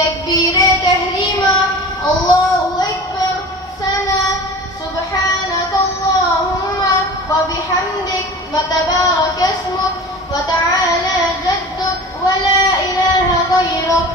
تكبير تحريما الله أكبر سنة سبحانك اللهم وبحمدك وتبارك اسمك وتعالى جدك ولا إله غيرك.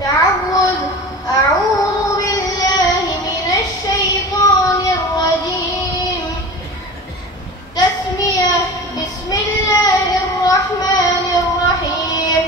تعوذ أعوذ بالله من الشيطان الرجيم. تسمية بسم الله الرحمن الرحيم.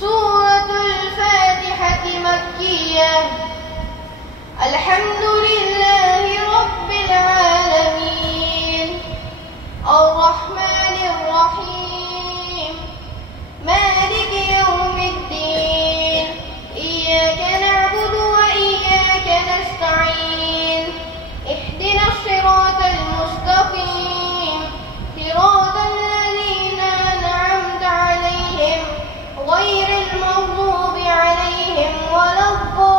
سورة الفاتحة مكية. الحمد لله رب العالمين الرحمن الرحيم مالك يوم الدين إياك نعبد وإياك نستعين اهدنا الصراط المستقيم صراط الذين أنعمت عليهم غير المغضوب عليهم ولا الضالين.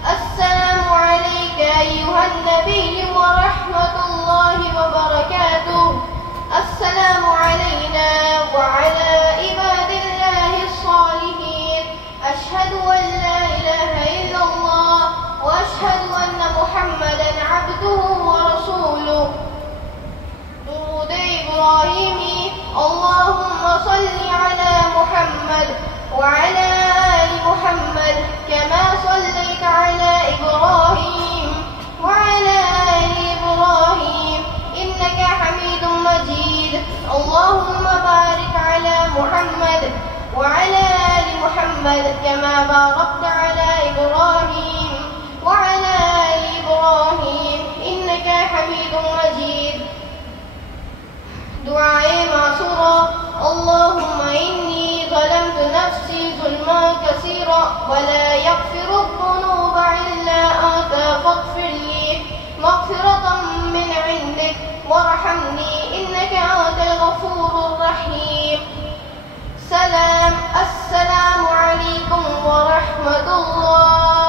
السلام عليك أيها النبي ورحمة الله وبركاته. السلام علينا وعلى عباد الله الصالحين. أشهد أن لا إله إلا الله وأشهد أن محمدا عبده ورسوله. درود إبراهيمي. اللهم صل على محمد وعلى آل محمد كما صليت على إبراهيم وعلى آل إبراهيم إنك حميد مجيد. اللهم بارك على محمد وعلى آل محمد كما باركت على إبراهيم وعلى آل إبراهيم إنك حميد مجيد. دعاء معصورة. اللهم إني ظلمت نفسي ظلما كثيرا ولا يغفر الذنوب إلا أنت فاغفر لي مغفرة من عندك وارحمني إنك أنت الغفور الرحيم. سلام. السلام عليكم ورحمة الله.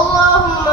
اللهم